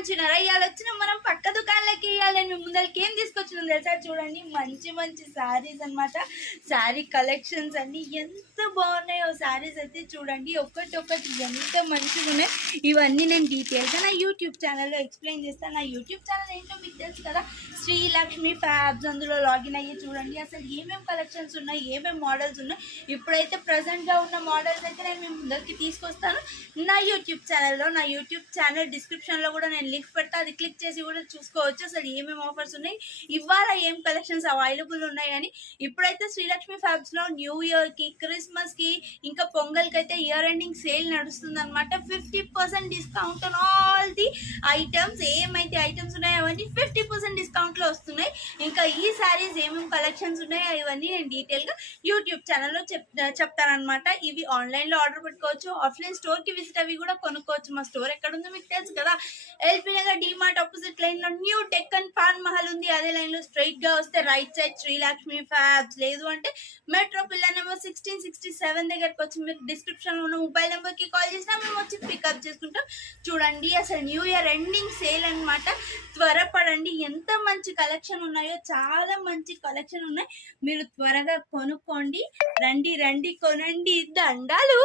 మంచిగున్నారా? ఇవాళ వచ్చిన మనం పక్క దుకాణంలోకి ఇవ్వాలి. నేను ముందరికి ఏం తీసుకొచ్చినా తెలుసా? చూడండి, మంచి మంచి శారీస్ అనమాట. శారీ కలెక్షన్స్ అన్ని ఎంత బాగున్నాయో శారీస్ అయితే చూడండి, ఒక్కటి ఎంత మంచిగా ఉన్నాయి. ఇవన్నీ నేను డీటెయిల్గా నా యూట్యూబ్ ఛానల్లో ఎక్స్ప్లెయిన్ చేస్తాను. నా యూట్యూబ్ ఛానల్ ఏంటో మీకు తెలుసు కదా, శ్రీలక్ష్మి ఫ్యాబ్స్. అందులో లాగిన్ అయ్యి చూడండి అసలు ఏమేమి కలెక్షన్స్ ఉన్నాయి, ఏమేమి మోడల్స్ ఉన్నాయి. ఇప్పుడైతే ప్రజెంట్గా ఉన్న మోడల్స్ అయితే నేను మీ ముందరికి తీసుకొస్తాను నా యూట్యూబ్ ఛానల్లో. నా యూట్యూబ్ ఛానల్ డిస్క్రిప్షన్లో కూడా నేను లింక్ పెడతా, అది క్లిక్ చేసి కూడా చూసుకోవచ్చు అసలు ఏమేమి ఆఫర్స్ ఉన్నాయి, ఇవాళ ఏం కలెక్షన్స్ అవైలబుల్ ఉన్నాయని. ఇప్పుడైతే శ్రీలక్ష్మి ఫ్యాబ్స్లో న్యూ ఇయర్కి, క్రిస్మస్కి, ఇంకా పొంగల్కి అయితే ఇయర్ ఎండింగ్ సేల్ నడుస్తుంది అనమాట. 50% discount on all the items. ఏమైతే ఐటమ్స్ ఉన్నాయో అవన్నీ 50% డిస్కౌంట్లో వస్తున్నాయి. ఇంకా ఈ శారీస్ ఏమేమి కలెక్షన్స్ ఉన్నాయో ఇవన్నీ నేను డీటెయిల్గా యూట్యూబ్ ఛానల్లో చెప్తానమాట. ఇవి ఆన్లైన్లో ఆర్డర్ పెట్టుకోవచ్చు, ఆఫ్లైన్ స్టోర్కి విజిట్ అవి కూడా కొనుక్కోవచ్చు. మా స్టోర్ ఎక్కడ ఉందో మీకు తెలుసు కదా, ఎల్బీ నగర్ డీమార్ట్ ఆపోజిట్ లైన్లో న్యూ డెక్కన్ పాన్ మహల్ ఉంది. అదే లైన్లో స్ట్రైట్గా వస్తే రైట్ సైడ్ శ్రీలక్ష్మి ఫ్యాబ్స్. లేదు అంటే మెట్రో పిల్లర్ నెంబర్ 1667 దగ్గరకు వచ్చి మీరు డిస్క్రిప్షన్లో ఉన్న మొబైల్ నెంబర్కి కాల్ చేసినా మేము వచ్చి పికప్ చేసుకుంటాం. చూడండి అసలు న్యూ ఇయర్ ఎండింగ్ సేల్ అనమాట. త్వరపడండి, ఎంత మంచి కలెక్షన్ ఉన్నాయో, చాలా మంచి కలెక్షన్ ఉన్నాయి. మీరు త్వరగా కొనుక్కోండి. రండి కొనండి. దండాలు.